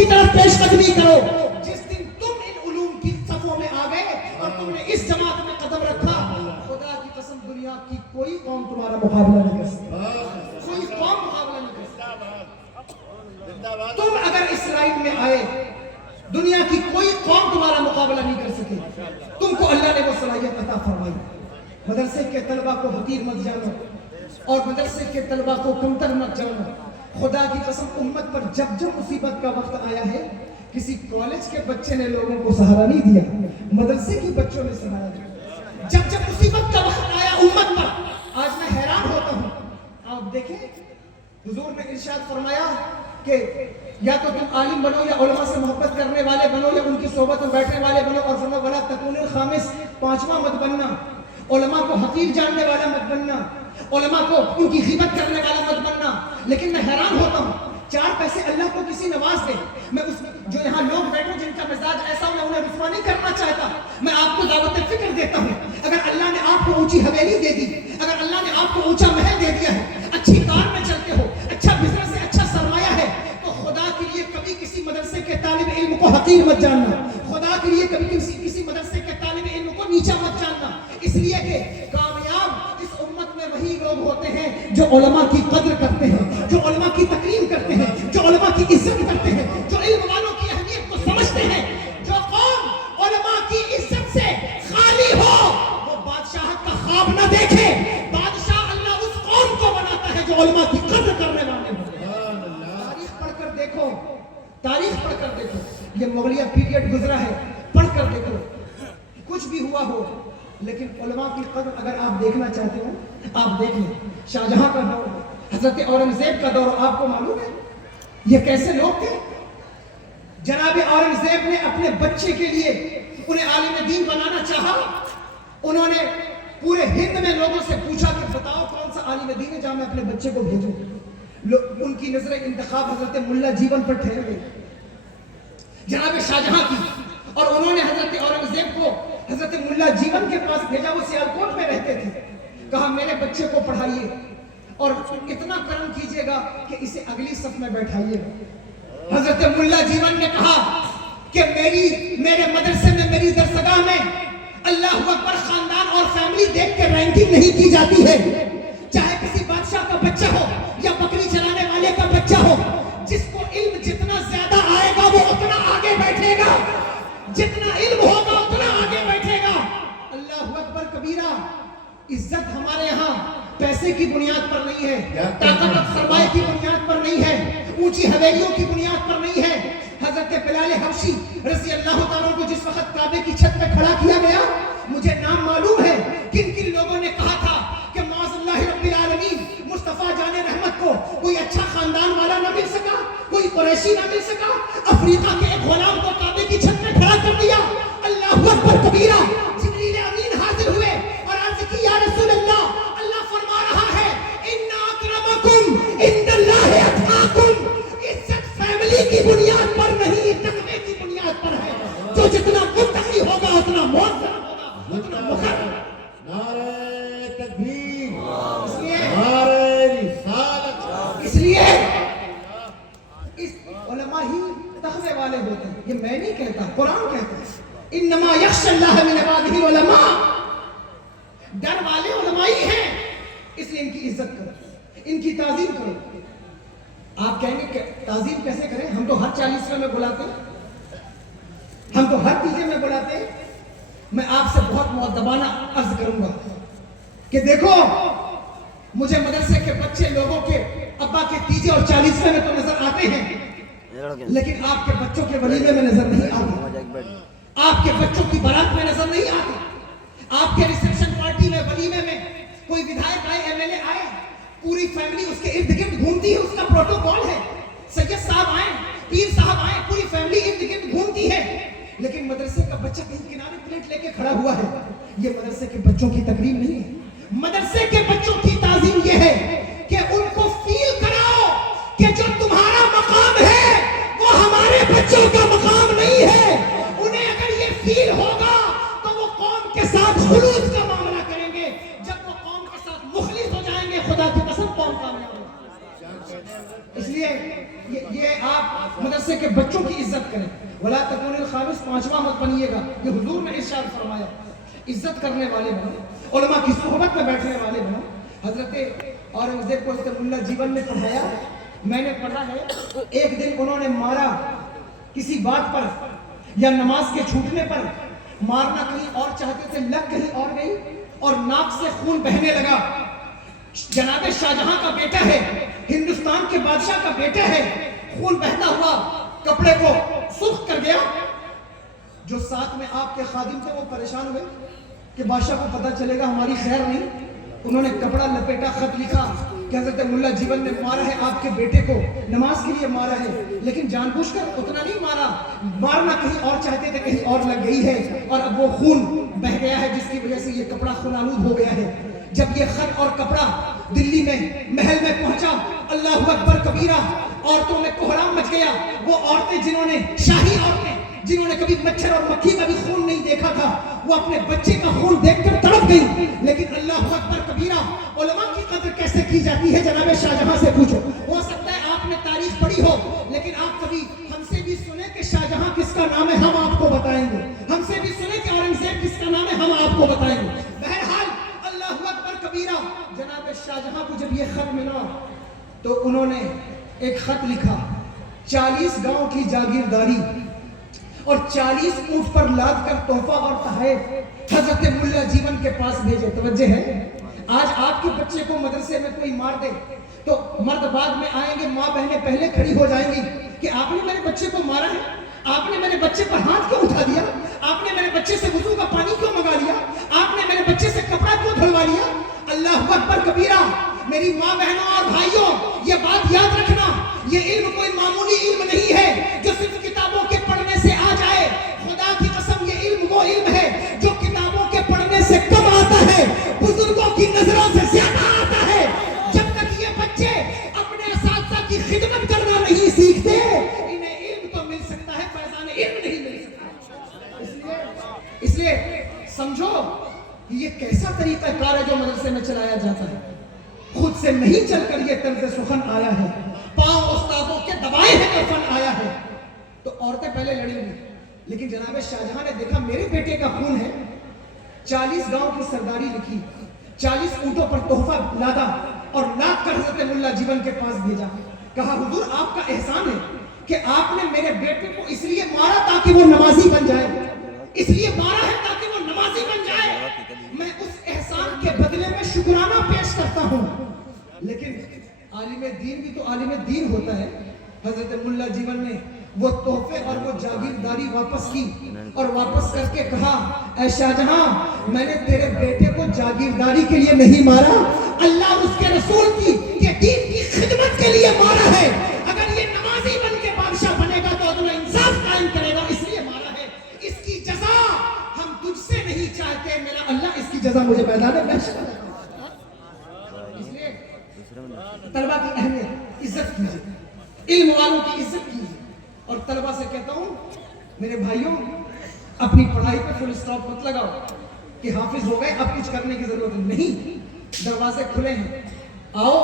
کی طرف پیش قدمی کرو. جس دن تم ان علوم کی صفوں میں آ گئے اور تم نے اس جماعت میں قدم رکھا, خدا کی قسم دنیا کی کوئی قوم تمہارا مقابلہ نہیں کر سکتی, کوئی قوم مقابلہ نہیں کر سکتی. تم اگر اس لائن میں آئے, دنیا کی کوئی قوم تمہارا مقابلہ نہیں کر سکے. تم کو اللہ نے وہ صلاحیت عطا فرمائی. مدرسے کے طلبہ کو حقیر مت جانو اور مدرسے کے طلبہ کو کمتر مت جانو. خدا کی قسم امت پر جب جب مصیبت کا وقت آیا ہے, کسی کالج کے بچے نے لوگوں کو سہارا نہیں دیا, مدرسے کے بچوں نے سہارا دیا. جب جب مصیبت کا وقت آیا امت پر, آج میں حیران ہوتا ہوں. آپ دیکھیں حضور نے ارشاد فرمایا کہ یا تو تم عالم بنو یا علماء سے محبت کرنے والے بنو یا ان کی صحبت میں بیٹھنے والے بنو, اور فرمایا ولا تکون الخامس, پانچواں مت بننا. علماء کو حقیر جاننے والا مت بننا, علماء کو ان کی غیبت کرنے والا مت بننا. لیکن میں حیران ہوتا ہوں, 4 پیسے اللہ کو کسی نواز دے, میں اس جو یہاں لوگ بیٹھے جن کا مزاج ایسا میں انہیں رسوا نہیں کرنا چاہتا, میں آپ کو دعوت فکر دیتا ہوں. اگر اللہ نے آپ کو اونچی حویلی دے دی, اگر اللہ نے آپ کو اونچا محل دے دیا ہے, اچھی کار میں چلتے ہو, اچھا بزنس ہے, اچھا سرمایہ ہے, تو خدا کے لیے کبھی کسی مدرسے کے طالب علم کو حقیر مت جاننا. خدا کے لیے کبھی کسی مدرسے کے طالب علم کو نیچا مت جاننا. اس لیے کہ کامیاب اس امت میں وہی لوگ ہوتے ہیں جو علماء کی قدر کرتے ہیں, جو علماء کی تکریم کرتے ہیں, جو علماء کی عزت کرتے ہیں, جو علم والوں کی اہمیت کو سمجھتے ہیں. جو قوم علماء کی عزت سے خالی ہو وہ بادشاہت کا خواب نہ دیکھے. بادشاہ اللہ اس قوم کو بناتا ہے جو علماء کی قدر کرنے والے ہوں. تاریخ پڑھ کر دیکھو, تاریخ پڑھ کر دیکھو, یہ مغلیہ پیریڈ گزرا ہے, پڑھ کر دیکھو, کچھ بھی ہوا ہو, لیکن علماء کی قدر اگر آپ دیکھنا چاہتے ہو آپ دیکھ لیں. شاہجہاں کا دور, حضرت اورنگزیب کا دور آپ کو معلوم ہے یہ کیسے لوگ تھے. جناب اورنگزیب نے اپنے بچے کے لیے انہیں عالم دین بنانا چاہا. انہوں نے پورے ہند میں لوگوں سے پوچھا کہ بتاؤ کون سا عالم دین ہے جہاں میں اپنے بچے کو بھیجوں. ان کی نظر انتخاب حضرت ملا جیون پر ٹھہر گئی, جناب شاہجہاں کی, اور انہوں نے حضرت اورنگزیب کو حضرت ملا جیون کے پاس بھیجا. وہ سیالکوٹ میں رہتے تھے. کہا میرے بچے کو پڑھائیے اور اتنا کرم کیجئے گا کہ اسے اگلی صف میں بیٹھائیے گا. حضرت ملا جیون نے کہا کہ میرے مدرسے میں, میری درسگاہ میں اللہ اکبر خاندان اور فیملی دیکھ کے رینکنگ نہیں کی جاتی ہے. چاہے کسی بادشاہ کا بچہ ہو یا بکری چلانے والے کا بچہ ہو, جس کو علم جتنا زیادہ آئے گا وہ اتنا آگے بیٹھے گا, جتنا علم ہوگا اتنا آگے بیٹھے گا. اللہ اکبر کبیرہ. عزت ہمارے یہاں پیسے کی بنیاد پر نہیں ہے, طاقت اور سرمایہ کی بنیاد پر نہیں ہے, اونچی حویلیوں کی بنیاد پر نہیں ہے. حضرت بلال حبشی رضی اللہ تعالیٰ کو جس وقت کعبے کی چھت پہ کھڑا کیا گیا, مجھے نام معلوم ہے کن کن لوگوں نے کہا تھا کہ معاذ اللہ رب العالمین مصطفیٰ جان رحمت کو کوئی اچھا خاندان والا نہ مل سکا, کوئی قریشی نہ مل سکا, افریقہ کے ایک غلام کو کعبے کی چھت پہ کھڑا کر دیا. اللہ اکبر کبیرہ. جبریل امین حاضر ہوئے اور عرض کی یا رسول اللہ, اللہ فرما رہا ہے ان اکرمکم عند اللہ اتقاکم. عزت فیملی کی بنیاد پر نہیں, تقوی کی بنیاد پر ہے. جو جتنا متقی ہوگا اتنا معزز ہوگا, اتنا مقرر. نعرہ تکبیر, اس نعرہ رسالت. لیے اس علماء ہی تقوی والے ہوتے ہیں. یہ میں نہیں کہتا, قرآن کہتا ہے انما یخشی اللہ من عبادہ العلماء. ڈر والے علماء ہی ہیں, اس لیے ان کی عزت کرو, ان کی تعظیم کرو. آپ کہیں گے کہ تعظیم کیسے کریں, ہم تو ہر 40ویں میں بلاتے ہیں, ہم تو ہر تیسرے میں بلاتے ہیں. میں آپ سے بہت مؤدبانہ عرض کروں گا کہ دیکھو مجھے مدرسے کے بچے لوگوں کے ابا کے تیسرے اور 40ویں میں تو نظر آتے ہیں, لیکن آپ کے بچوں کے ولیمے میں نظر نہیں آتے, آپ کے بچوں کی بارات میں نظر نہیں آتے, آپ کے ریسپشن پارٹی میں, ولیمے میں کوئی ودھائک آئے, ایم ایل اے آئے, پوری فیملی اس کے ارد گرد گھومتی ہے, اس کا پروٹوکول ہے. سید صاحب آئے, پیر صاحب آئے, پوری فیملی ارد گرد گھومتی ہے. لیکن مدرسے کا بچہ کہیں کنارے پلیٹ لے کے کھڑا ہوا ہے. یہ مدرسے کے بچوں کی تکریم نہیں ہے. مدرسے کے بچوں کی تعظیم یہ ہے کہ ان کو فیل کراؤ کہ جو تمہارا مقام ہے وہ ہمارے بچوں کا مقام نہیں ہے. انہیں اگر یہ فیل ہوگا تو وہ قوم کے ساتھ خلوص کا معاملہ کریں گے. جب وہ قوم کے ساتھ مخلص ہو جائیں گے, خدا کی قسم قوم کامیاب ہوگی. اس لیے یہ آپ مدرسے مدرسے کے بچوں کی عزت کریں. ولا تکون الخامس، پانچواں مت بنیے گا. یہ حضور نے ارشاد فرمایا. عزت کرنے والے بنو، علماء کی صحبت میں بیٹھنے والے بنو. حضرت اورنگزیب کو حضرت ملا جیون نے پڑھایا، میں نے پڑھا ہے. ایک دن انہوں نے مارا کسی بات پر یا نماز کے چھوٹنے پر. مارنا کہیں اور چاہتے تھے، لگ کہیں اور گئی اور ناک سے خون بہنے لگا. جناب شاہجہاں کا بیٹا ہے، ہندوستان کے بادشاہ کا بیٹا ہے، خون بہتا ہوا کپڑے کو سرخ کر گیا. جو ساتھ میں آپ کے خادم تھے وہ پریشان ہوئے کہ بادشاہ کو پتہ چلے گا ہماری خیر نہیں. انہوں نے کپڑا لپیٹا، خط لکھا کہ حضرت ملا جیون نے مارا ہے آپ کے بیٹے کو، نماز کے لیے مارا ہے، لیکن جان بوجھ کر اتنا نہیں مارا. مارنا کہیں اور چاہتے تھے، کہیں اور لگ گئی ہے اور اب وہ خون بہ گیا ہے جس کی وجہ سے یہ کپڑا خونالود ہو گیا ہے. جب یہ خط اور کپڑا دلی میں محل میں پہنچا، اللہ اکبر کبیرہ، عورتوں میں کوہرام مچ گیا. وہ عورتیں جنہوں نے، شاہی عورتیں جنہوں نے کبھی مچھر اور مکھی کا بھی خون نہیں دیکھا تھا، وہ اپنے بچے کا خون دیکھ کر تڑپ گئی. لیکن اللہ اکبر کبیرہ، علماء کی قدر کیسے کی جاتی ہے جناب شاہجہاں سے پوچھو. ہو سکتا ہے آپ نے تاریخ پڑھی ہو، لیکن آپ کبھی ہم سے بھی سنیں کہ شاہجہاں کس کا نام ہے، ہم آپ کو بتائیں گے. ہم سے بھی سنیں کہ اورنگزیب کس کا نام ہے، ہم آپ کو بتائیں گے. بہرحال اللہ اکبر کبیرہ، جناب شاہجہاں کو جب یہ خط ملا تو انہوں نے ایک خط لکھا، 40 گاؤں کی جاگیرداری اور 40 اونٹ پر لاد کر تحفہ اور تحائف حضرت ملا جیون کے پاس بھیجے. توجہ ہے، آج آپ کے بچے کو مدرسے میں کوئی مار دے تو مرد بعد میں آئیں گے، ماں بہنیں پہلے کھڑی ہو جائیں گی کہ آپ نے میرے بچے کو مارا ہے، آپ نے میرے بچے پر ہاتھ کیوں اٹھا دیا، آپ نے میرے بچے سے وضو کا پانی کیوں منگا لیا، آپ نے میرے بچے سے کپڑا کیوں دھلوا لیا. اللہ اکبر کبیرہ. میری ماں بہنوں اور بھائیوں، یہ بات یاد رکھنا، یہ علم کوئی معمولی علم نہیں ہے جو صرف کتابوں کے پڑھنے سے آ جائے. خدا کی قسم یہ علم وہ علم ہے جو کتابوں کے پڑھنے سے کم آتا ہے، بزرگوں کی نظروں سے زیادہ آتا ہے. جب تک یہ بچے اپنے اساتذہ کی خدمت کرنا نہیں سیکھتے، انہیں علم تو مل سکتا ہے، فیضان علم نہیں مل سکتا. اس لیے سمجھو کہ یہ کیسا طریقہ کار ہے جو مدرسے میں چلایا جاتا ہے. خود سے نہیں چل کر یہ طرز سخن آیا ہے، پاؤں استادوں کے دبائے ہیں تو فن آیا ہے. تو عورتیں پہلے لڑیں گی، لیکن جناب شاہجہاں نے دیکھا میرے بیٹے کا خون ہے، 40 گاؤں کی سرداری لکھی، 40 اونٹوں پر تحفہ لادا اور لاد کر حضرت ملا جیون کے پاس بھیجا. کہا حضور آپ کا احسان ہے کہ آپ نے میرے بیٹے کو اس لیے مارا تاکہ وہ نمازی بن جائے، اس لیے مارا ہے تاکہ وہ نمازی بن جائے. میں اس احسان کے بدلے میں شکرانہ پیش کرتا ہوں. لیکن عالم دین بھی تو عالم دین ہوتا ہے. حضرت ملا جیون نے وہ تحفے اور وہ جاگیرداری واپس کی اور واپس کر کے کہا، اے شاہجہاں، میں نے تیرے بیٹے کو جاگیرداری کے لیے نہیں مارا، اللہ اس کے رسول کی کہ دین کی خدمت کے لیے مارا ہے. اگر یہ نمازی بن کے بادشاہ بنے گا تو عدل و انصاف قائم کرے گا، اس لیے مارا ہے. اس کی جزا ہم تجھ سے نہیں چاہتے میرا اللہ، اس کی جزا مجھے میدان محشر میں. اس لیے طلبہ کی اہمیت، عزت کیجیے، علم والوں کی عزت کیجیے. اور طلبہ سے کہتا ہوں میرے بھائیوں، اپنی پڑھائی پہ فل اسٹاپ مت لگاؤ کہ حافظ ہو گئے اب کچھ کرنے کی ضرورت نہیں. دروازے کھلے ہیں، آؤ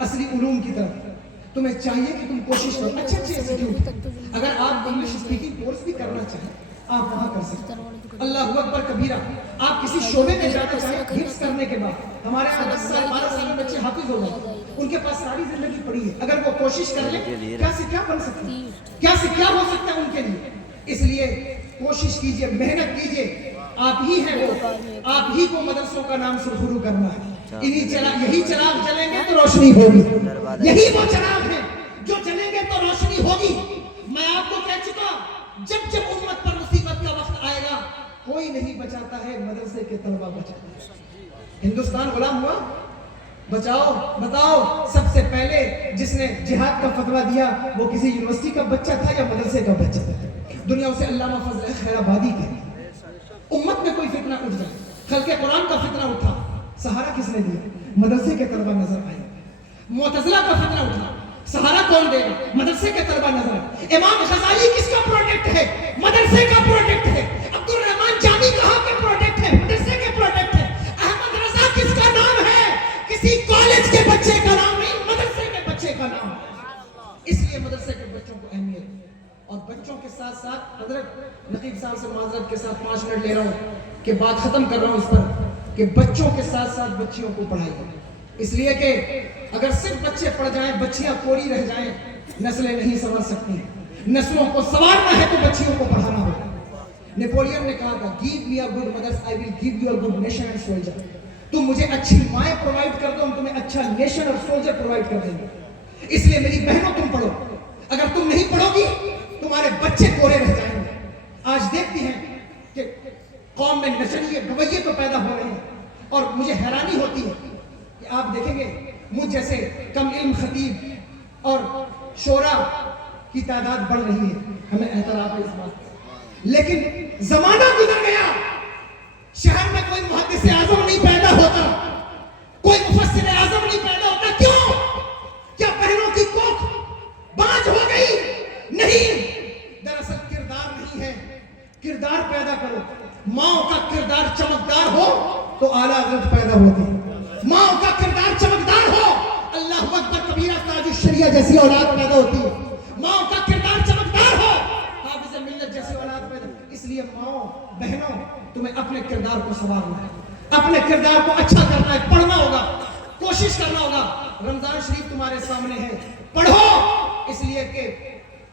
اصلی علوم کی طرف. تمہیں چاہیے کہ تم کوشش کرو اچھے انسٹیٹیوٹ، اگر آپ انگلش اسپیکنگ کورس بھی کرنا چاہیں آپ وہاں کر سکتے ہیں. اللہ اکبر کبیرہ. آپ کسی شعبے میں جانا چاہیں حفظ کرنے کے بعد، ہمارے 10 سال 12 سال میں بچے حافظ ہو گئے، ان کے پاس ساری زندگی پڑی ہے. اگر وہ کوشش کر لیں کیا سے کیا بن سکتے ہیں، کیا سے کیا ہو سکتا ہے ان کے لیے. اس لیے کوشش کیجئے، محنت کیجئے. آپ ہی ہیں وہ، آپ ہی کو مدرسوں کا نام سرخرو کرنا ہے. یہی چراغ جلیں گے تو روشنی ہوگی، یہی وہ چراغ ہیں جو جلیں گے تو روشنی ہوگی. میں آپ کو کہہ چکا، جب جب امت پر مصیبت کا وقت آئے گا کوئی نہیں بچاتا ہے، مدرسے کے طلبہ بچاتے ہیں. ہندوستان غلام ہوا، بچاؤ بتاؤ. سب سے پہلے جس نے جہاد کا فتویٰ دیا وہ کسی یونیورسٹی کا بچہ تھا یا مدرسے کا بچہ تھا؟ دنیا اسے علامہ فضل خیر آبادی کہتی ہے. امت میں کوئی فتنہ اٹھ جائے، خلق قرآن کا فتنہ اٹھا، سہارا کس نے دیا؟ مدرسے کے طلبہ نظر آئے. معتزلہ کا فتنہ اٹھا، سہارا کون دے گا؟ مدرسے کے طلبہ نظر آئے. امام غزالی کس کا پروڈکٹ ہے؟ مدرسے کا پروڈکٹ ہے. عبد الرحمن جامی کہاں کے پروڈکٹ ہے؟ مدرسے کے پروڈکٹ ہے. احمد رضا کس کا نام ہے؟ کسی کالج کے بچے کا نام نہیں، مدرسے کے بچے کا نام. اس لیے مدرسے کے بچوں کو اہمیت بچوں کے ساتھ ساتھ حضرت نقیب صاحب سے معذرت کے ساتھ 5 منٹ لے رہا ہوں کہ بات ختم کر رہا ہوں اس پر کہ بچوں کے ساتھ ساتھ بچیوں کو پڑھائیے، اس لیے کہ اگر صرف بچے پڑھ جائیں، بچیاں کوری رہ جائیں، نسلیں نہیں سنور سکتی۔ نسلوں کو سنوارنا ہے تو بچیوں کو پڑھانا ہوگا۔ نیپولین نے کہا تھا give me a good mothers I will give you a good nation and soldier۔ تم مجھے اچھی مائیں پرووائڈ کر دو، ہم تمہیں اچھا نیشن اور سولجر پرووائڈ کر دیں گے۔ اس لیے میری بہنوں تم پڑھو، اگر تم نہیں پڑھو گی تمہارے بچے کورے رہ جائیں گے۔ آج دیکھتی ہیں کہ قوم میں نشریے گویے تو پیدا ہو رہے ہیں، اور مجھے حیرانی ہوتی ہے کہ آپ دیکھیں گے مجھ جیسے کم علم خطیب اور شورا کی تعداد بڑھ رہی ہے، ہمیں اعتراف ہے اس بات کا، لیکن زمانہ گزر گیا، شہر میں کوئی محدث اعظم نہیں پیدا ہوتا، کوئی مفسر اعظم نہیں پیدا ہوتا۔ کیوں؟ کیا بہنوں کی کوکھ بانجھ ہو گئی؟ نہیں، دراصل کردار نہیں ہے، کردار پیدا کرو۔ ماں کا کردار چمکدار ہو تو اعلیٰ حضرت پیدا ہوتی ہے، ماں کا کردار چمکدار ہو اللہ اکبر کبیرہ تاج الشریعہ جیسی اولاد پیدا ہوتی ہے، ماں کا کردار چمکدار ہو حافظ ملت جیسی اولاد پیدا۔ اس لیے ماں بہنوں تمہیں اپنے کردار کو سنوارنا ہے، اپنے کردار کو اچھا کرنا ہے، پڑھنا ہوگا، کوشش کرنا ہوگا۔ رمضان شریف تمہارے سامنے ہے، پڑھو، اس لیے کہ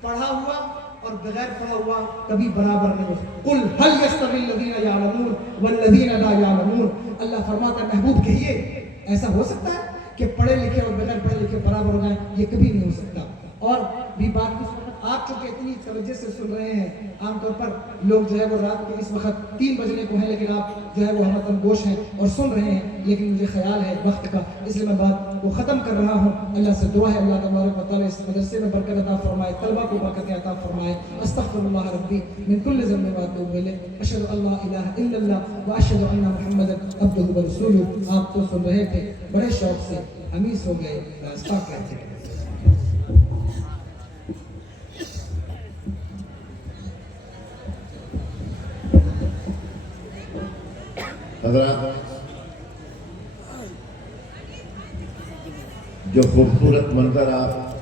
پڑھا ہوا اور بغیر پڑھا ہوا کبھی برابر نہیں ہوتا۔ قل هل يستوي الذين يعلمون والذين لا يعلمون۔ اللہ فرماتا ہے محبوب کہیے ایسا ہو سکتا ہے کہ پڑھے لکھے اور بغیر پڑھے لکھے برابر ہو جائیں؟ یہ کبھی نہیں ہو سکتا۔ اور بھی بات آپ چونکہ اتنی توجہ سے سن رہے ہیں، عام طور پر لوگ جو ہے وہ رات کے اس وقت 3 بجنے کو ہیں، لیکن آپ جو ہے وہ ہمتن گوش ہیں اور سن رہے ہیں، لیکن مجھے خیال ہے وقت کا، اس لیے میں بات کو ختم کر رہا ہوں۔ اللہ سے دعا ہے اللہ تبارک و تعالیٰ اس مدرسے میں برکت عطا فرمائے، طلبہ کو برکت عطا فرمائے۔ استغفر اللہ ربی من کل ذنب و اتوب الیہ، اشہد ان لا الہ الا اللہ و اشہد ان محمدا عبدہ و رسولہ۔ آپ تو سن رہے تھے، بڑے شوق سے حمیس ہو گئے، راستہ کہتے ہیں۔ حضرات، جو خوبصورت منظر آپ